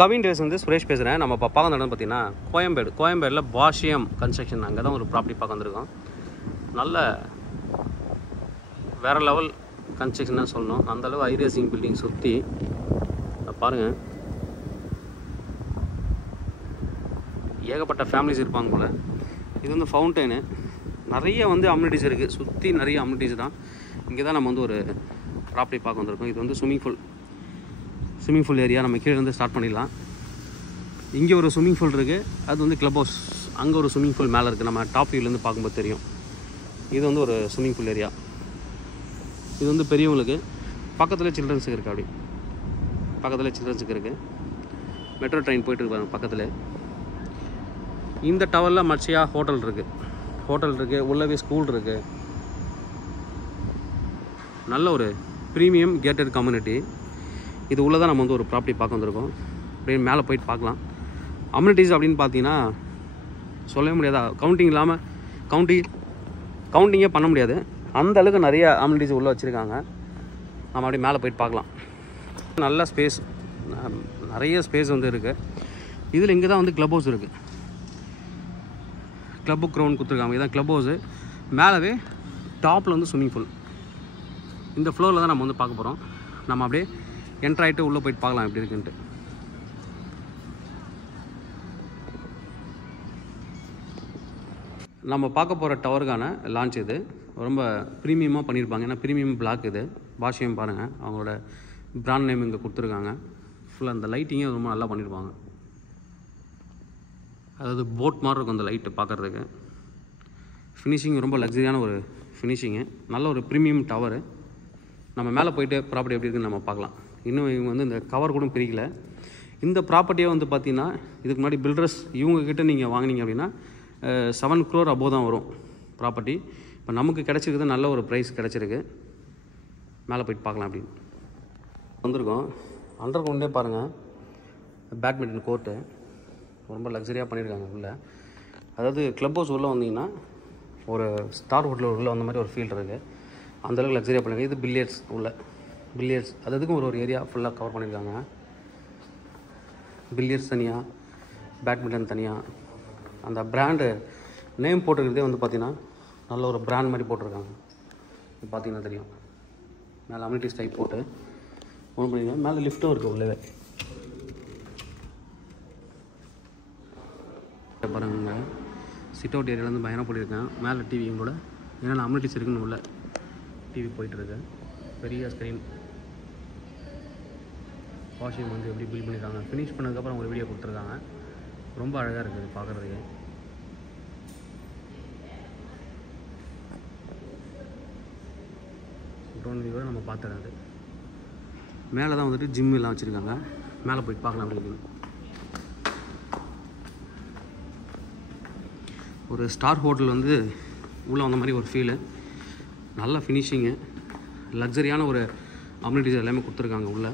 Kavin days வந்து சுரேஷ் பேசுகிறேன். நம்ம இப்போ பார்க்க இடம் பார்த்தீங்கன்னா கோயம்பேடில் பாஷியம் கன்ஸ்ட்ரக்ஷன் அங்கே தான் ஒரு ப்ராப்பர்ட்டி பார்க்க வந்திருக்கோம். நல்ல வேறு லெவல் கன்ஸ்ட்ரக்ஷன் தான் சொல்லணும். அந்தளவு ஐரேசிங் பில்டிங் சுற்றி பாருங்கள், ஏகப்பட்ட ஃபேமிலிஸ் இருப்பாங்க போல். இது வந்து ஃபவுண்டெயினு, நிறைய வந்து அம்யூனிட்டிஸ் இருக்குது, சுற்றி நிறைய அம்யூனிட்டிஸ் தான். இங்கே தான் நம்ம வந்து ஒரு ப்ராப்பர்ட்டி பார்க்க வந்திருக்கோம். இது வந்து ஸ்விம்மிங் பூல் ஏரியா. நம்ம கீழே இருந்து ஸ்டார்ட் பண்ணிடலாம். இங்கே ஒரு ஸ்விம்மிங் பூல் இருக்குது, அது வந்து கிளப் ஹவுஸ். அங்கே ஒரு ஸ்விம்மிங் பூல் மேலே இருக்குது, நம்ம டாப் வியூலேருந்து பார்க்கும்போது தெரியும். இது வந்து ஒரு ஸ்விம்மிங் பூல் ஏரியா. இது வந்து பெரியவங்களுக்கு, பக்கத்தில் சில்ட்ரன்ஸுக்கு இருக்குது. அப்படி பக்கத்தில் சில்ட்ரன்ஸுக்கு இருக்குது. மெட்ரோ ட்ரெயின் போய்ட்டுருக்கு பக்கத்தில். இந்த டவரில் மச்சியா ஹோட்டல் இருக்குது, உள்ளவே ஸ்கூல் இருக்குது. நல்ல ஒரு ப்ரீமியம் கேட்டட் கம்யூனிட்டி. இது உள்ளே தான் நம்ம வந்து ஒரு ப்ராப்பர்ட்டி பார்க்க வந்திருக்கோம். அப்படியே மேலே போயிட்டு பார்க்கலாம். அம்யூனிட்டிஸ் அப்படின்னு பார்த்தீங்கன்னா சொல்லவே முடியாதா, கவுண்டிங்கே பண்ண முடியாது. அந்த அளவுக்கு நிறைய அம்யூனிட்டிஸ் உள்ளே வச்சுருக்காங்க. நம்ம அப்படியே மேலே போயிட்டு பார்க்கலாம். நல்ல ஸ்பேஸ், நிறைய ஸ்பேஸ் வந்து இருக்குது. இதில் இங்கே தான் வந்து கிளப் ஹவுஸ் இருக்குது. கிளப்பு க்ரௌண்ட் கொடுத்துருக்காங்க. இதான் கிளப் ஹவுஸு. மேலவே டாப்பில் வந்து ஸ்விம்மிங் பூல். இந்த ஃப்ளோரில் தான் நம்ம வந்து பார்க்க போகிறோம். நம்ம அப்படியே என்ட்ரு ஆகிட்டு உள்ளே போயிட்டு பார்க்கலாம் எப்படி இருக்குன்ட்டு. நம்ம பார்க்க போகிற டவருக்கான லான்ச் இது. ரொம்ப ப்ரீமியமாக பண்ணியிருப்பாங்க. ஏன்னா ப்ரீமியம் பிளாக் இது. பாஷியம் பாருங்கள், அவங்களோட பிராண்ட் நேம் இங்கே கொடுத்துருக்காங்க. ஃபுல்லாக அந்த லைட்டிங்கே ரொம்ப நல்லா பண்ணியிருப்பாங்க. அதாவது போட் மாதிரி இருக்கும் அந்த லைட்டு பார்க்குறதுக்கு. ஃபினிஷிங் ரொம்ப லக்ஸரியான ஒரு ஃபினிஷிங்கு. நல்ல ஒரு ப்ரீமியம் டவரு. நம்ம மேலே போய்ட்டு ப்ராப்பர்ட்டி எப்படி இருக்குன்னு நம்ம பார்க்கலாம். இன்னும் இவங்க வந்து இந்த கவர் கூட பிரிக்கல. இந்த ப்ராப்பர்ட்டியை வந்து பார்த்திங்கன்னா இதுக்கு முன்னாடி பில்டர்ஸ் இவங்கக்கிட்ட நீங்கள் வாங்கினீங்க அப்படின்னா 7 crore அபோவ் தான் வரும் ப்ராப்பர்ட்டி. இப்போ நமக்கு கிடச்சிருக்குது, நல்ல ஒரு ப்ரைஸ் கிடச்சிருக்கு. மேலே போய்ட்டு பார்க்கலாம் அப்படின்னு வந்திருக்கோம். அண்டர் கிரவுண்டே பாருங்கள், பேட்மிண்டன் கோர்ட்டு ரொம்ப லக்ஸரியாக பண்ணியிருக்காங்க உள்ளே. அதாவது கிளப் ஹவுஸ் உள்ளே வந்தீங்கன்னா ஒரு ஸ்டார் ஹோட்டலில் உள்ளே வந்த மாதிரி ஒரு ஃபீல் இருக்குது. அந்தளவுக்கு லக்ஸரியாக பண்ணியிருக்காங்க. இது பில்லியர்ட்ஸ் அதுக்கும் ஒரு ஏரியா ஃபுல்லாக கவர் பண்ணியிருக்காங்க. பில்லியர்ட்ஸ் தனியாக, பேட்மிண்டன் தனியாக. அந்த பிராண்டு நேம் போட்டுருக்கிறதே வந்து பார்த்திங்கன்னா நல்ல ஒரு பிராண்ட் மாதிரி போட்டிருக்காங்க. இது பார்த்திங்கன்னா தெரியும். மேலே அம்யூனிட்டிஸ் டைப் போட்டு ஒன்று பண்ணியிருக்காங்க. மேலே லிஃப்ட்டும் இருக்குது உள்ளவே. பாருங்க, சிட் அவுட் ஏரியாவிலேருந்து பயணம் போட்டிருக்கேன். மேலே டிவியும் கூட என்னென்ன அம்யூனிட்டிஸ் இருக்குன்னு உள்ள டிவி போயிட்டுருக்கு. பெரிய ஸ்க்ரீன். வாஷிங் வந்து எப்படி பில் பண்ணியிருக்காங்க, ஃபினிஷ் பண்ணதுக்கப்புறம் ஒரு வீடியோ கொடுத்துருக்காங்க. ரொம்ப அழகாக இருக்குது பார்க்குறதுக்கு. ட்ரோன் வியூவை நம்ம பார்த்துறது. மேலே தான் வந்துட்டு ஜிம் எல்லாம் வச்சுருக்காங்க. மேலே போயிட்டு பார்க்கலாம் அப்படின்னு. ஒரு ஸ்டார் ஹோட்டல் வந்து உள்ளே வந்த மாதிரி ஒரு ஃபீலு. நல்ல ஃபினிஷிங்கு, லக்ஸரியான ஒரு அம்யூனிட்டிஸ் எல்லாமே கொடுத்துருக்காங்க உள்ளே.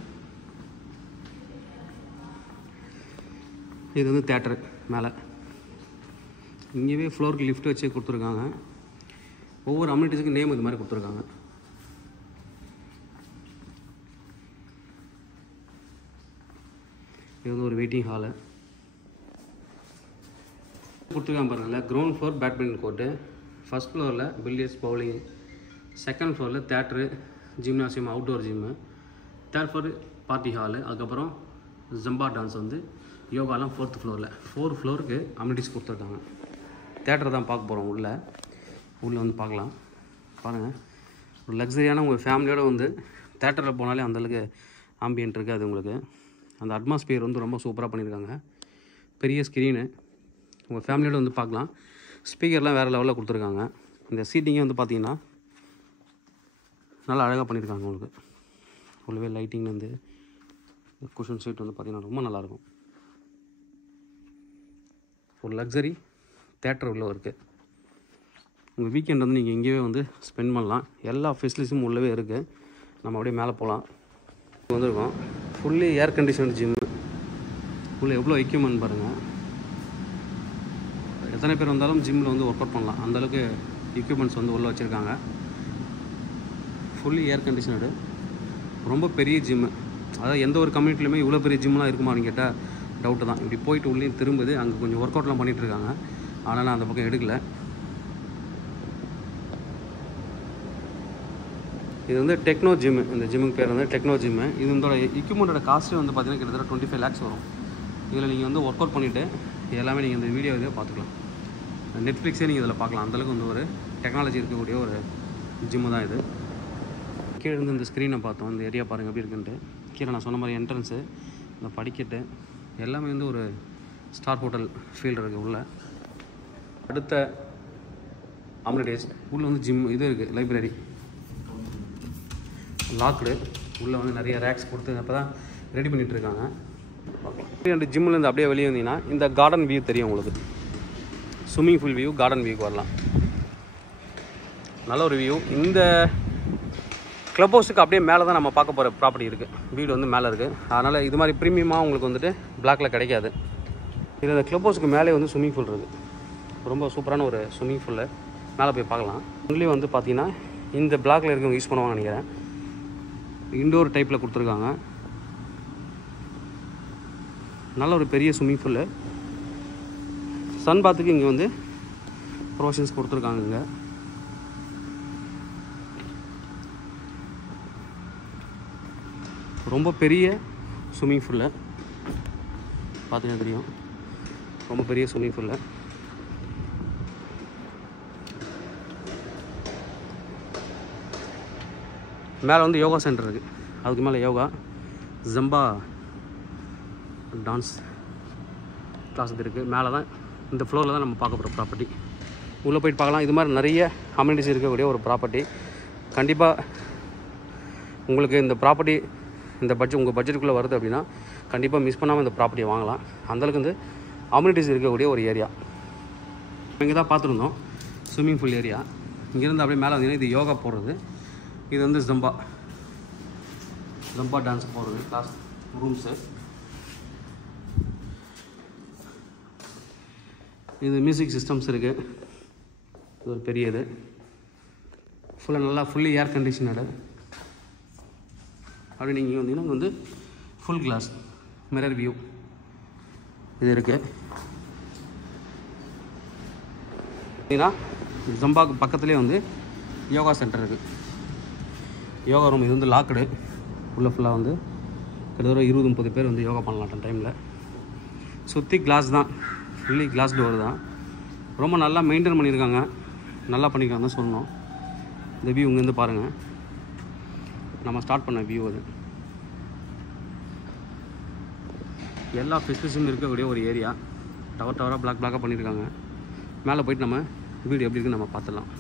இது வந்து தேட்டரு மேலே. இங்கேயே ஃப்ளோருக்கு லிஃப்ட் வச்சு கொடுத்துருக்காங்க. ஒவ்வொரு அம்யூனிட்டிஸுக்கும் நேம் இது மாதிரி கொடுத்துருக்காங்க. இது வந்து ஒரு வெயிட்டிங் ஹாலு கொடுத்துருக்காங்க பாருங்களேன். Ground floor badminton court, first ஃப்ளோரில் பில்லியர்ட்ஸ் பவுலிங், செகண்ட் ஃப்ளோரில் theatre, gymnasium, outdoor gym, third floor party hall, அதுக்கப்புறம் ஜம்பா டான்ஸ் வந்து யோகாலாம் 4th ஃப்ளோரில். 4 ஃப்ளோருக்கு அம்யூனிட்டிஸ் கொடுத்துருக்காங்க. தேட்டரை தான் பார்க்க போகிறோம். உள்ளே வந்து பார்க்கலாம். பாருங்கள், ஒரு லக்ஸரியான உங்கள் ஃபேமிலியோடு வந்து தேட்டரில் போனாலே அந்தளவுக்கு ஆம்பியன்ட் இருக்குது. அது உங்களுக்கு அந்த அட்மாஸ்பியர் வந்து ரொம்ப சூப்பராக பண்ணியிருக்காங்க. பெரிய ஸ்க்ரீனு, உங்கள் ஃபேமிலியோடு வந்து பார்க்கலாம். ஸ்பீக்கர்லாம் வேறு லெவலில் கொடுத்துருக்காங்க. இந்த சீட்டிங்கே வந்து பார்த்திங்கன்னா நல்லா அழகாக பண்ணியிருக்காங்க. உங்களுக்கு உள்ளவே லைட்டிங் வந்து குஷன் சீட் வந்து பார்த்திங்கன்னா ரொம்ப நல்லாயிருக்கும். ஒரு லக்ஸரி தேட்டர் உள்ளே இருக்குது. உங்கள் வீக்கெண்ட் வந்து நீங்கள் இங்கேயே வந்து ஸ்பெண்ட் பண்ணலாம். எல்லா ஃபெசிலிட்டிஸும் உள்ளவே இருக்குது. நம்ம அப்படியே மேலே போகலாம். வந்திருக்கோம். Fully air condition gym. உள்ளே எவ்வளோ எக்யூப்மெண்ட் பாருங்கள். எத்தனை பேர் வந்தாலும் ஜிம்மில் வந்து ஒர்க் அவுட் பண்ணலாம். அந்தளவுக்கு எக்யூப்மெண்ட்ஸ் வந்து உள்ளே வச்சுருக்காங்க. ஃபுல்லி ஏர் கண்டிஷனடு, ரொம்ப பெரிய ஜிம்மு. அதாவது எந்த ஒரு கம்யூனிட்டிலையுமே இவ்வளோ பெரிய ஜிம்லாம் இருக்குமான்னு கேட்டால் டவுட்டு தான். இப்படி போயிட்டு உள்ளே திரும்புது. அங்கே கொஞ்சம் ஒர்க் அவுட்லாம் பண்ணிகிட்ருக்காங்க. ஆனால் நான் அந்த பக்கம் எடுக்கலை. இது வந்து டெக்னோ ஜிம்மு. இந்த ஜிம்முக்கு பேர் வந்து டெக்னோ ஜிம்மு. இது இதோட எக்யூப்மெண்ட்டோட காஸ்ட்டு வந்து பார்த்திங்கன்னா கிட்டத்தட்ட 25 lakhs வரும். இதில் நீங்கள் வந்து ஒர்க் அவுட் பண்ணிவிட்டு எல்லாமே நீங்கள் இந்த வீடியோ இதே பார்த்துக்கலாம். நெட்ஃப்ளிக்ஸே நீங்கள் இதில் பார்க்கலாம். அந்தளவுக்கு வந்து ஒரு டெக்னாலஜி இருக்கக்கூடிய ஒரு ஜிம்மு தான் இது. கீழே இருந்து இந்த ஸ்க்ரீனை பார்த்தோம். இந்த ஏரியா பாருங்கள் எப்படி இருக்குன்ட்டு. கீழே நான் சொன்ன மாதிரி என்ட்ரன்ஸு, இந்த படிக்கட்டு எல்லாமே வந்து ஒரு ஸ்டார் ஹோட்டல் ஃபீல்டு இருக்குது உள்ள. அடுத்த அம்யூனிட்டிஸ் உள்ளே வந்து ஜிம் இது இருக்குது, லைப்ரரி லாக்டு. உள்ளே வந்து நிறைய ரேக்ஸ் கொடுத்து அப்போ தான் ரெடி பண்ணிகிட்ருக்காங்க. ஓகே, அந்த ஜிம்மிலேருந்து அப்படியே வெளியே வந்தீங்கன்னா இந்த கார்டன் வியூ தெரியும் உங்களுக்கு. ஸ்விம்மிங் பூல் வியூ, கார்டன் வியூக்கு வரலாம். நல்ல ஒரு வியூ. இந்த க்ளப் ஹவுஸுக்கு அப்படியே மேலே தான் நம்ம பார்க்க போகிற ப்ராப்பர்ட்டி இருக்குது. வீடு வந்து மேலே இருக்குது. அதனால் இது மாதிரி ப்ரீமியமாக உங்களுக்கு வந்துட்டு பிளாக்கில் கிடைக்காது. இது இந்த க்ளப் ஹவுஸுக்கு மேலே வந்து ஸ்விம்மிங் பூல் இருக்குது. ரொம்ப சூப்பரான ஒரு ஸ்விம்மிங் பூலில் மேலே போய் பார்க்கலாம். ஒன்லி வந்து பார்த்திங்கன்னா இந்த பிளாக்கில் இருக்கவங்க யூஸ் பண்ணுவாங்க நினைக்கிறேன். இண்டோர் டைப்பில் கொடுத்துருக்காங்க. நல்ல ஒரு பெரிய ஸ்விம்மிங் பூலு. சன் பாத்துக்கு இங்கே வந்து ப்ரொவிஷன்ஸ் கொடுத்துருக்காங்க. இங்கே ரொம்ப பெரிய ஸ்விம்மிங் பூலில் பார்த்தீங்கன்னா தெரியும். ரொம்ப பெரிய ஸ்விம்மிங் பூலில் மேலே வந்து யோகா சென்டர் இருக்குது. அதுக்கு மேலே யோகா ஜம்பா டான்ஸ் கிளாஸ் இருக்குது. மேலே தான் இந்த ஃப்ளோரில் தான் நம்ம பார்க்க போகிற ப்ராப்பர்ட்டி. உள்ளே போயிட்டு பார்க்கலாம். இது மாதிரி நிறைய அமெனிட்டிஸ் இருக்கக்கூடிய ஒரு ப்ராப்பர்ட்டி. கண்டிப்பாக உங்களுக்கு இந்த ப்ராப்பர்ட்டி இந்த உங்கள் பட்ஜெட்டுக்குள்ளே வருது அப்படின்னா கண்டிப்பாக மிஸ் பண்ணாமல் இந்த ப்ராப்பர்ட்டியை வாங்கலாம். அந்தளவுக்கு வந்து அமெனிட்டிஸ் இருக்கக்கூடிய ஒரு ஏரியா. இங்கே தான் பார்த்துருந்தோம் ஸ்விம்மிங் பூல் ஏரியா. இங்கேருந்து அப்படியே மேலே வந்தீங்கன்னா இது யோகா போடுறது. இது வந்து ஜம்பா டான்ஸ் போடுறது கிளாஸ் ரூம்ஸு. இது மியூசிக் சிஸ்டம்ஸ் இருக்குது. இது ஒரு பெரிய இது ஃபுல்லி ஏர் கண்டிஷனடு. அப்படி நீங்கள் வந்தீங்கன்னா வந்து ஃபுல் கிளாஸ் மிரர் வியூ இது இருக்குது. பார்த்தீங்கன்னா ஜம்பாக்கு பக்கத்துலேயே வந்து யோகா சென்டர் இருக்குது. யோகா ரூம். இது வந்து லாக்டு. உள்ளே ஃபுல்லாக வந்து கிட்டத்தட்ட 20-30 பேர் வந்து யோகா பண்ணலாம் டைமில். சுற்றி கிளாஸ் தான், ஃபுல்லி கிளாஸ் டோர் தான். ரொம்ப நல்லா மெயின்டைன் பண்ணியிருக்காங்க. நல்லா பண்ணியிருக்காங்க தான் சொல்லணும். இந்த வியூ இங்கேருந்து பாருங்கள். நம்ம ஸ்டார்ட் பண்ண வியூ அது. எல்லா ஃபெசிலிட்டிஸும் இருக்கக்கூடிய ஒரு ஏரியா. டவராக பிளாக்காக பண்ணியிருக்காங்க. மேலே போய்ட்டு நம்ம வீடு எப்படி இருக்குன்னு நம்ம பார்த்துடலாம்.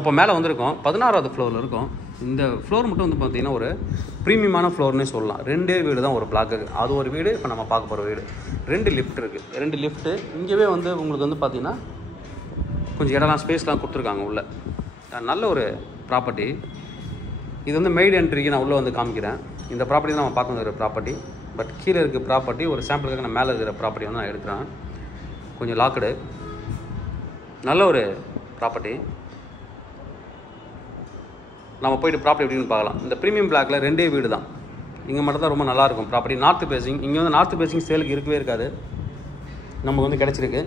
இப்போ மேலே வந்திருக்கோம். 16வது ஃப்ளோரில் இருக்கும். இந்த ஃப்ளோர் மட்டும் வந்து பார்த்திங்கன்னா ஒரு ப்ரீமியமான ஃப்ளோர்னே சொல்லலாம். 2 வீடு தான் ஒரு பிளாக்குக்கு. அது ஒரு வீடு. இப்போ நம்ம பார்க்க போகிற வீடு 2 லிஃப்ட் இருக்குது. 2 லிஃப்ட்டு. இங்கேவே வந்து உங்களுக்கு வந்து பார்த்திங்கன்னா கொஞ்சம் இடம்லாம் ஸ்பேஸ்லாம் கொடுத்துருக்காங்க உள்ள. நல்ல ஒரு ப்ராப்பர்ட்டி. இது வந்து மெய்டு என்ட்ரிக்கு நான் உள்ளே வந்து காமிக்கிறேன். இந்த ப்ராப்பர்ட்டி தான் நம்ம பார்க்க வந்துருக்கிற ப்ராப்பர்ட்டி. பட் கீழே இருக்க ப்ராப்பர்ட்டி ஒரு சாம்பிளுக்காக நான் மேலே இருக்கிற ப்ராப்பர்ட்டி வந்து நான் எடுக்கிறேன். கொஞ்சம் லாக்கடு. நல்ல ஒரு ப்ராப்பர்ட்டி. நம்ம போய்ட்டு ப்ராப்பர்ட்டி எப்படின்னு பார்க்கலாம். இந்த ப்ரீமியம் பிளாக்கில் 2 வீடு தான். இங்கே மட்டும் தான் ரொம்ப நல்லாயிருக்கும் ப்ராப்பர்ட்டி. North facing. இங்கே வந்து நார்த் பேசிங் சேலுக்கு இருக்கவே இருக்காது. நமக்கு வந்து கிடச்சிருக்கு.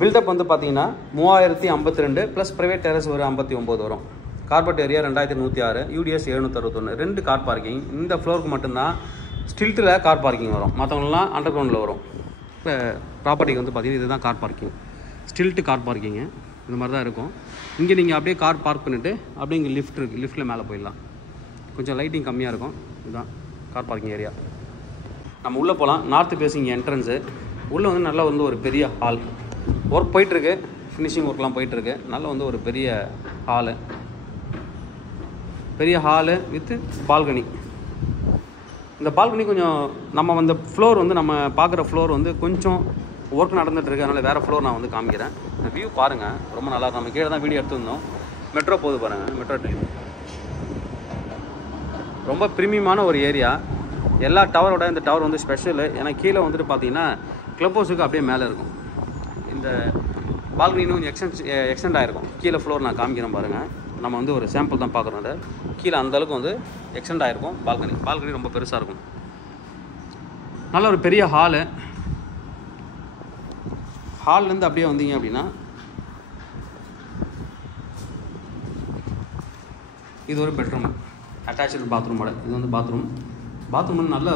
பில்டப் வந்து பார்த்தீங்கன்னா 3052 ப்ளஸ் ப்ரைவேட் டெரஸ் ஒரு 59 வரும். Carpet area 2106, UDS 761. 2 car parking. இந்த ஃப்ளோருக்கு மட்டும்தான் ஸ்டில்ட்டில் கார் பார்க்கிங் வரும். மற்றவங்களாம் அண்டர் கிரவுண்டில் வரும். இப்போ ப்ராப்பர்ட்டிக்கு வந்து பார்த்திங்கன்னா இதுதான் car parking. Stilt car parking இந்த மாதிரி தான் இருக்கும். இங்கே நீங்கள் அப்படியே கார் பார்க் பண்ணிவிட்டு அப்படியே இங்கே லிஃப்ட் இருக்குது. லிஃப்ட்டில் மேலே போயிடலாம். கொஞ்சம் லைட்டிங் கம்மியாக இருக்கும். இதுதான் கார் பார்க்கிங் ஏரியா. நம்ம உள்ளே போகலாம். North facing entrance. உள்ளே வந்து நல்லா வந்து ஒரு பெரிய ஹால். ஒர்க் போயிட்டுருக்கு. ஃபினிஷிங் ஒர்க்லாம் போயிட்டுருக்கு. நல்லா வந்து ஒரு பெரிய ஹாலு வித்து பால்கனி. இந்த பால்கனி கொஞ்சம் நம்ம வந்து ஃப்ளோர் வந்து நம்ம பார்க்குற ஃப்ளோர் வந்து கொஞ்சம் ஒர்க் நடந்துகிட்ருக்கு. அதனால் வேறு ஃப்ளோர் நான் வந்து காமிக்கிறேன். இந்த வியூ பாருங்கள். ரொம்ப நல்லா இருக்கும். நம்ம கீழே தான் வீடியோ எடுத்துருந்தோம். மெட்ரோ போகுது பாருங்கள். Metro train. ரொம்ப ப்ரீமியமான ஒரு ஏரியா. எல்லா டவரோட இந்த டவர் வந்து ஸ்பெஷலு. ஏன்னா கீழே வந்துட்டு பார்த்தீங்கன்னா க்ளப் ஹவுஸுக்கு அப்படியே மேலே இருக்கும். இந்த பால்கனி இன்னும் கொஞ்சம் எக்ஸ்டெண்ட் ஆகிருக்கும். கீழே ஃப்ளோர் நான் காமிக்கிறேன் பாருங்கள். நம்ம வந்து ஒரு சாம்பிள் தான் பார்க்குறோம். அதை கீழே அந்தளவுக்கு வந்து எக்ஸ்டெண்ட் ஆகிருக்கும். பால்கனி ரொம்ப பெருசாக இருக்கும். நல்ல ஒரு பெரிய ஹால்லேருந்து அப்படியே வந்தீங்க அப்படின்னா இது ஒரு பெட்ரூம், அட்டாச்சு பாத்ரூமோட. இது வந்து பாத்ரூம் வந்து நல்ல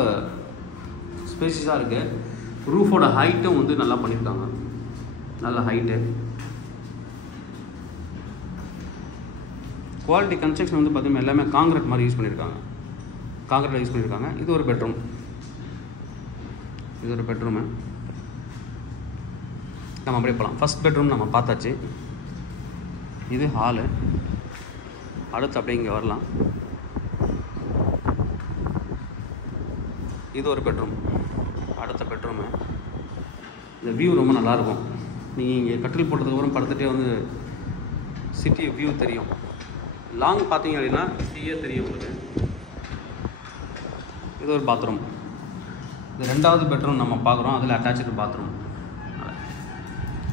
ஸ்பேசியஸாக இருக்குது. ரூஃபோட ஹைட்டும் வந்து நல்லா பண்ணியிருக்காங்க, நல்ல ஹைட்டு. குவாலிட்டி கன்ஸ்ட்ரக்ஷன் வந்து பார்த்தீங்கன்னா எல்லாமே காங்கிரீட் மாதிரி யூஸ் பண்ணியிருக்காங்க. இது ஒரு பெட்ரூம். நம்ம அப்படியே போகலாம். ஃபஸ்ட் பெட்ரூம் நம்ம பார்த்தாச்சு. இது ஹாலு. அடுத்து அப்படியே இங்கே வரலாம். இது ஒரு பெட்ரூம், அடுத்த பெட்ரூமு. இந்த வியூ ரொம்ப நல்லாயிருக்கும். நீங்கள் இங்கே கட்டில் போட்டதுக்கப்புறம் படுத்துகிட்டே வந்து சிட்டி வியூ தெரியும். லாங் பார்த்தீங்க அப்படின்னா சிட்டியே தெரியும் உங்களுக்கு. இது ஒரு பாத்ரூம். இது 2வது பெட்ரூம் நம்ம பார்க்குறோம். அதில் அட்டாச்சு பாத்ரூம்.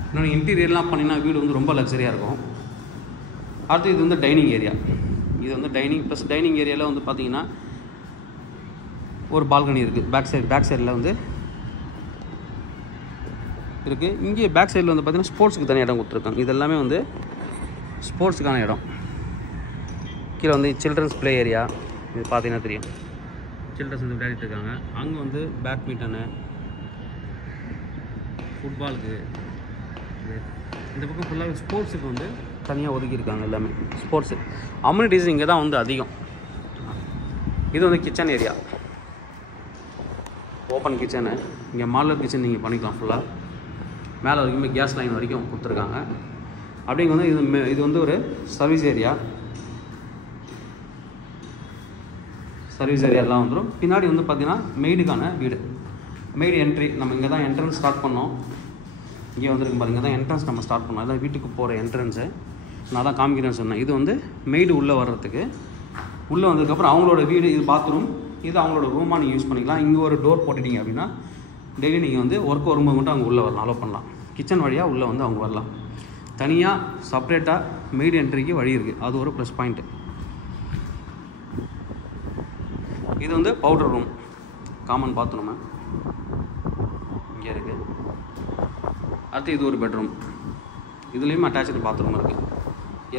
இன்னொன்று இன்டீரியர்லாம் பண்ணிங்கன்னா வீடு வந்து ரொம்ப லக்ஸரியாக இருக்கும். அடுத்து இது வந்து டைனிங் ஏரியா. இது வந்து டைனிங் ஏரியாவில் வந்து பார்த்தீங்கன்னா ஒரு பால்கனி இருக்குது. பேக் சைடில் வந்து இருக்குது. இங்கே பேக் சைடில் வந்து பார்த்தீங்கன்னா ஸ்போர்ட்ஸுக்கு தனி இடம் கொடுத்துருக்காங்க. இது எல்லாமே வந்து ஸ்போர்ட்ஸுக்கான இடம். கீழே வந்து சில்ட்ரன்ஸ் ப்ளே ஏரியா. இது பார்த்தீங்கன்னா தெரியும், சில்ட்ரன்ஸ் வந்து விளையாடிட்டு இருக்காங்க. அங்கே வந்து பேட்மிண்டனு, ஃபுட்பாலுக்கு, இந்த பக்கம் ஃபுல்லாக ஸ்போர்ட்ஸுக்கு வந்து தனியாக ஒதுக்கியிருக்காங்க. எல்லாமே ஸ்போர்ட்ஸு அம்யூனிட்டிஸ் இங்கே தான் வந்து அதிகம். இது வந்து கிச்சன் ஏரியா, ஓப்பன் கிச்சனு. இங்கே மாடலர் கிச்சன் நீங்கள் பண்ணிக்கலாம். ஃபுல்லாக மேலே வரைக்குமே கேஸ் லைன் வரைக்கும் கொடுத்துருக்காங்க. அப்படிங்க வந்து இது வந்து ஒரு சர்வீஸ் ஏரியாலாம் வந்துடும். பின்னாடி வந்து பார்த்திங்கன்னா மெய்டுக்கான வீடு, மெய்டு என்ட்ரி. நம்ம இங்கே தான் என்ட்ரன்ஸ் ஸ்டார்ட் பண்ணோம். இங்கே வந்துருக்கு பாருங்க, இங்கே தான் என்ட்ரன்ஸ் நம்ம ஸ்டார்ட் பண்ணோம். அதான் வீட்டுக்கு போகிற என்ட்ரன்ஸு. நான் தான் காமிக்கிறேன்னு சொன்னேன். இது வந்து மெய்டு உள்ளே வர்றதுக்கு. உள்ளே வந்ததுக்கப்புறம் அவங்களோட வீடு. இது பாத்ரூம். இது அவங்களோட ரூமாக நீங்கள் யூஸ் பண்ணிக்கலாம். இங்கே ஒரு டோர் போட்டுட்டீங்க அப்படின்னா டெய்லி நீங்கள் வந்து ஒர்க் வரும்போது மட்டும் அவங்க உள்ளே வரலாம், அலோவ் பண்ணலாம். கிச்சன் வழியாக உள்ளே வந்து அவங்க வரலாம். தனியாக செப்ரேட்டாக மெய்டு என்ட்ரிக்கு வழி இருக்குது. அது ஒரு ப்ளஸ் பாயிண்ட்டு. இது வந்து பவுடர் ரூம், காமன் பாத்ரூமு இங்கே இருக்குது. அடுத்து இது ஒரு பெட்ரூம். இதுலேயுமே அட்டாச்சு பாத்ரூம் இருக்குது.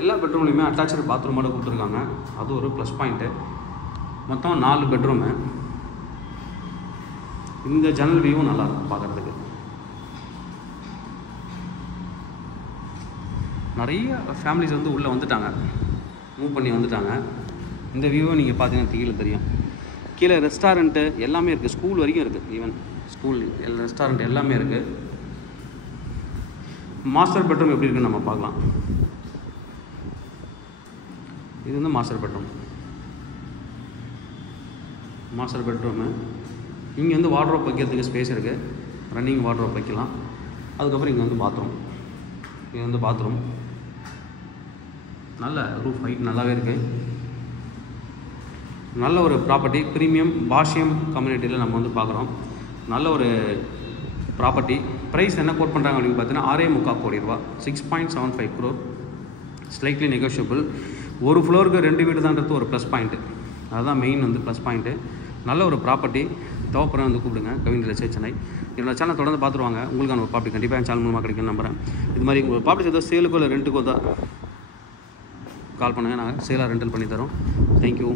எல்லா பெட்ரூம்லேயுமே அட்டாச்சு பாத்ரூமோட கொடுத்துருக்காங்க. அது ஒரு ப்ளஸ் பாயிண்ட்டு. மொத்தம் 4 பெட்ரூமு. இந்த ஜன்னல் வியூவும் நல்லாயிருக்கும் பார்க்குறதுக்கு. நிறைய ஃபேமிலிஸ் வந்து உள்ளே வந்துட்டாங்க, மூவ் பண்ணி வந்துட்டாங்க. இந்த வியூவை நீங்கள் பார்த்தீங்கன்னா கீழே தெரியும். கீழே ரெஸ்டாரண்ட்டு எல்லாமே இருக்குது. ஸ்கூல் வரைக்கும் இருக்குது. ஈவன் ஸ்கூல், ரெஸ்டாரண்ட் எல்லாமே இருக்குது. மாஸ்டர் பெட்ரூம் எப்படி இருக்குன்னு நம்ம பார்க்கலாம். இது வந்து மாஸ்டர் பெட்ரூமு. இங்கே வந்து வார்ட்ரோப் வைக்கிறதுக்கு ஸ்பேஸ் இருக்குது. ரன்னிங் வார்ட்ரோப் வைக்கலாம். அதுக்கப்புறம் இங்கே வந்து பாத்ரூம். இது வந்து பாத்ரூம். நல்ல ரூஃப் ஹைட் நல்லாவே இருக்குது. நல்ல ஒரு ப்ராப்பர்ட்டி. ப்ரீமியம் பாஷ்யம் கம்யூனிட்டியில் நம்ம வந்து பார்க்குறோம். நல்ல ஒரு ப்ராப்பர்ட்டி. ப்ரைஸ் என்ன கோட் பண்ணுறாங்க அப்படின்னு பார்த்தீங்கன்னா 6.25 கோடி ரூபா, 6.75 crore. Slightly negotiable. ஒரு ஃப்ளோருக்கு 2 வீடு தான்றது ஒரு ப்ளஸ் பாயிண்ட்டு. அதுதான் மெயின் வந்து ப்ளஸ் பாயிண்ட்டு. நல்ல ஒரு ப்ராப்பர்ட்டி. தேவைப்படுற வந்து கூப்பிடுங்க. Kavin real estate Chennai. என்னோட சேனல் தொடர்ந்து பார்த்துருவாங்க. உங்களுக்கான ஒரு ப்ராப்பர்ட்டி கண்டிப்பாக என் சேனல் மூலமாக கிடைக்கும்னு நம்புகிறேன். இது மாதிரி உங்கள் ப்ராப்பர்ட்டி ஏதோ சேலுக்கோ இல்லை ரெண்ட்டுக்கோ தான் கால் பண்ணுங்கள். நாங்கள் சேலாக ரெண்டல் பண்ணி தரோம். தேங்க்யூ.